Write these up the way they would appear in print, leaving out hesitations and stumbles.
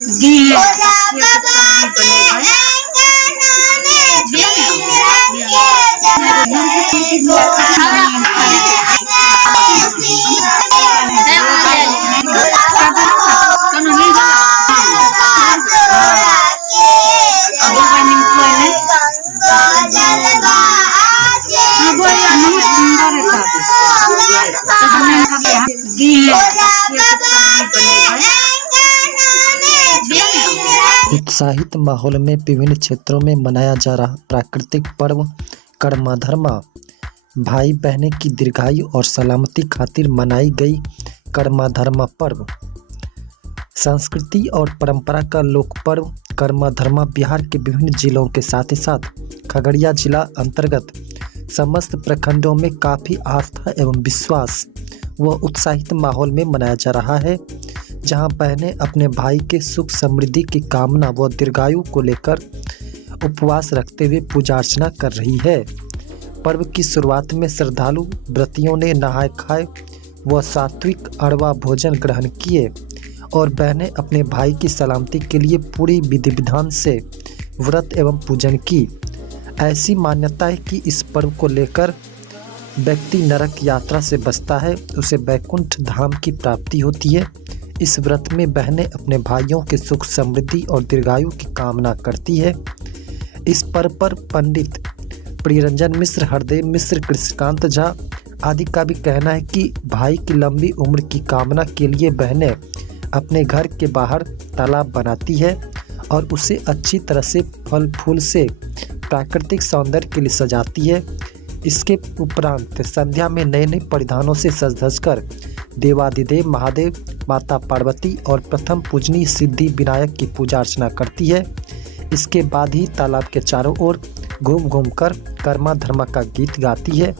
दी है ये सब कंप्लीट उत्साहित माहौल में विभिन्न क्षेत्रों में मनाया जा रहा प्राकृतिक पर्व कर्मा धर्मा। भाई बहनें की दीर्घायु और सलामती खातिर मनाई गई कर्मा धर्मा पर्व। संस्कृति और परंपरा का लोक पर्व कर्मा धर्मा बिहार के विभिन्न जिलों के साथ ही साथ खगड़िया जिला अंतर्गत समस्त प्रखंडों में काफ़ी आस्था एवं विश्वास व उत्साहित माहौल में मनाया जा रहा है, जहां बहनें अपने भाई के सुख समृद्धि की कामना व दीर्घायु को लेकर उपवास रखते हुए पूजा अर्चना कर रही है। पर्व की शुरुआत में श्रद्धालु व्रतियों ने नहाय खाए व सात्विक अरवा भोजन ग्रहण किए और बहनें अपने भाई की सलामती के लिए पूरी विधि विधान से व्रत एवं पूजन की। ऐसी मान्यता है कि इस पर्व को लेकर व्यक्ति नरक यात्रा से बचता है, उसे वैकुंठ धाम की प्राप्ति होती है। इस व्रत में बहनें अपने भाइयों के सुख समृद्धि और दीर्घायु की कामना करती है। इस पर्व पर पंडित प्रियरंजन मिश्र, हरदेव मिश्र, कृष्णकांत झा आदि का भी कहना है कि भाई की लंबी उम्र की कामना के लिए बहनें अपने घर के बाहर तालाब बनाती है और उसे अच्छी तरह से फल फूल से प्राकृतिक सौंदर्य के लिए सजाती है। इसके उपरांत संध्या में नए नए परिधानों से सज धज कर देवादिदेव महादेव, माता पार्वती और प्रथम पूजनीय सिद्धि विनायक की पूजा अर्चना करती है। इसके बाद ही तालाब के चारों ओर घूम घूम कर कर्मा धर्मा का गीत गाती है।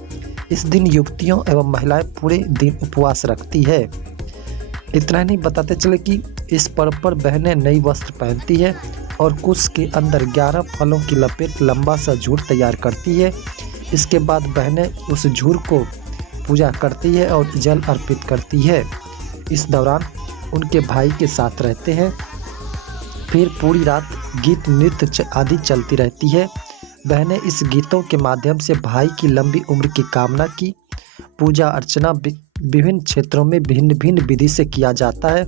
इस दिन युवतियों एवं महिलाएं पूरे दिन उपवास रखती है। इतना ही नहीं, बताते चले कि इस पर्व पर बहनें नई वस्त्र पहनती है और कुश के अंदर 11 फलों की लपेट लंबा सा झूर तैयार करती है। इसके बाद बहनें उस झूर को पूजा करती है और जल अर्पित करती है। इस दौरान उनके भाई के साथ रहते हैं। फिर पूरी रात गीत नृत्य आदि चलती रहती है। बहनें इस गीतों के माध्यम से भाई की लंबी उम्र की कामना की। पूजा अर्चना विभिन्न क्षेत्रों में भिन्न भिन्न विधि से किया जाता है,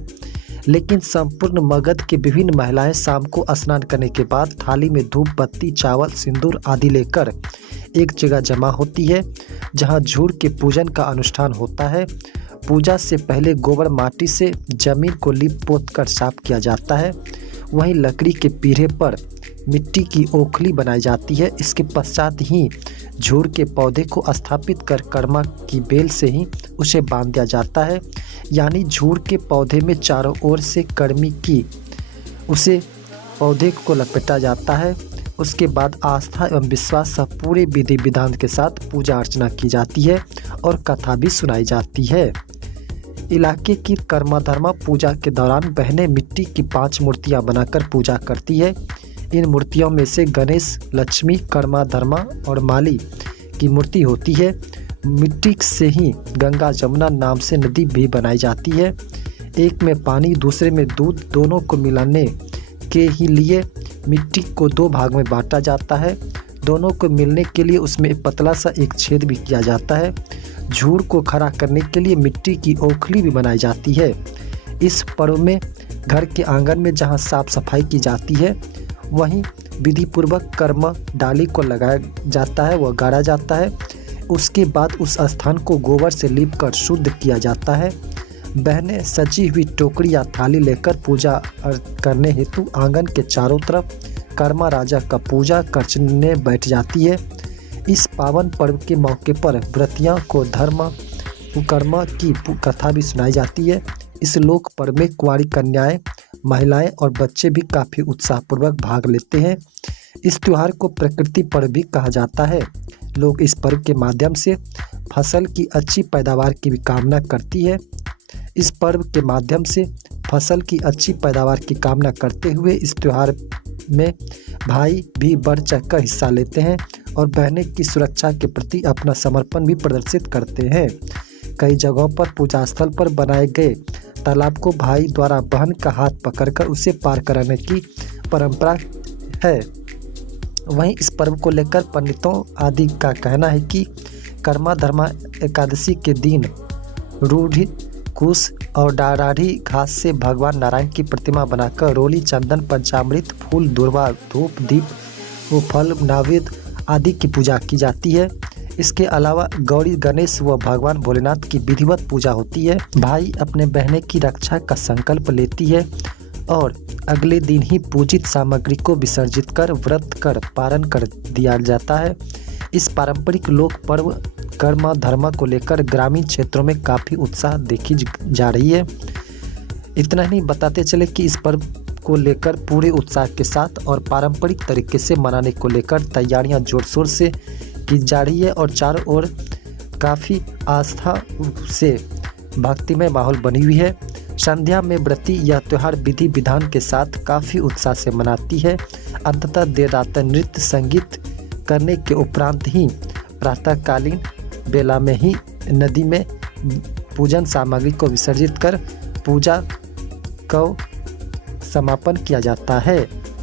लेकिन संपूर्ण मगध की विभिन्न महिलाएं शाम को स्नान करने के बाद थाली में धूप बत्ती चावल सिंदूर आदि लेकर एक जगह जमा होती है, जहां झूर के पूजन का अनुष्ठान होता है। पूजा से पहले गोबर माटी से जमीन को लीप पोत कर साफ किया जाता है। वहीं लकड़ी के पीढ़े पर मिट्टी की ओखली बनाई जाती है। इसके पश्चात ही झूर के पौधे को स्थापित कर कर्मा की बेल से ही उसे बांध दिया जाता है, यानी झूर के पौधे में चारों ओर से कर्मी की उसे पौधे को लपेटा जाता है। उसके बाद आस्था एवं विश्वास से पूरे विधि विधान के साथ पूजा अर्चना की जाती है और कथा भी सुनाई जाती है। इलाके की कर्मा धर्मा पूजा के दौरान बहनें मिट्टी की 5 मूर्तियां बनाकर पूजा करती है। इन मूर्तियों में से गणेश, लक्ष्मी, कर्मा धर्मा और माली की मूर्ति होती है। मिट्टी से ही गंगा जमुना नाम से नदी भी बनाई जाती है। एक में पानी दूसरे में दूध, दोनों को मिलाने के ही लिए मिट्टी को 2 भाग में बांटा जाता है। दोनों को मिलने के लिए उसमें पतला सा एक छेद भी किया जाता है। झूर को खड़ा करने के लिए मिट्टी की ओखली भी बनाई जाती है। इस पर्व में घर के आंगन में जहां साफ सफाई की जाती है, वहीं विधि पूर्वक कर्म डाली को लगाया जाता है व गाड़ा जाता है। उसके बाद उस स्थान को गोबर से लीप कर शुद्ध किया जाता है। बहनें सजी हुई टोकरी या थाली लेकर पूजा करने हेतु आंगन के चारों तरफ कर्मा राजा का पूजा करने बैठ जाती है। इस पावन पर्व के मौके पर व्रतियों को धर्म कर्मा की कथा भी सुनाई जाती है। इस लोक पर्व में कुंवारी कन्याएं, महिलाएं और बच्चे भी काफ़ी उत्साहपूर्वक भाग लेते हैं। इस त्यौहार को प्रकृति पर्व भी कहा जाता है। लोग इस पर्व के माध्यम से फसल की अच्छी पैदावार की भी कामना करती है। इस पर्व के माध्यम से फसल की अच्छी पैदावार की कामना करते हुए इस त्यौहार में भाई भी बढ़ चढ़कर हिस्सा लेते हैं और बहनें की सुरक्षा के प्रति अपना समर्पण भी प्रदर्शित करते हैं। कई जगहों पर पूजा स्थल पर बनाए गए तालाब को भाई द्वारा बहन का हाथ पकड़कर उसे पार कराने की परंपरा है। वहीं इस पर्व को लेकर पंडितों आदि का कहना है कि कर्मा धर्मा एकादशी के दिन रूढ़ी कुश और डाढ़ी घास से भगवान नारायण की प्रतिमा बनाकर रोली, चंदन, पंचामृत, फूल, दूर्वा, धूप, दीप व फल, नैवेद्य आदि की पूजा की जाती है। इसके अलावा गौरी, गणेश व भगवान भोलेनाथ की विधिवत पूजा होती है। भाई अपने बहने की रक्षा का संकल्प लेती है और अगले दिन ही पूजित सामग्री को विसर्जित कर व्रत कर पारण कर दिया जाता है। इस पारंपरिक लोक पर्व कर्म धर्म को लेकर ग्रामीण क्षेत्रों में काफ़ी उत्साह देखी जा रही है। इतना ही बताते चले कि इस पर्व को लेकर पूरे उत्साह के साथ और पारंपरिक तरीके से मनाने को लेकर तैयारियां जोर शोर से की जा रही है और चारों ओर काफ़ी आस्था से भक्तिमय माहौल बनी हुई है। संध्या में व्रती यह त्यौहार विधि विधान के साथ काफ़ी उत्साह से मनाती है। अंततः देर रात नृत्य संगीत करने के उपरांत ही प्रातःकालीन बेला में ही नदी में पूजन सामग्री को विसर्जित कर पूजा को समापन किया जाता है।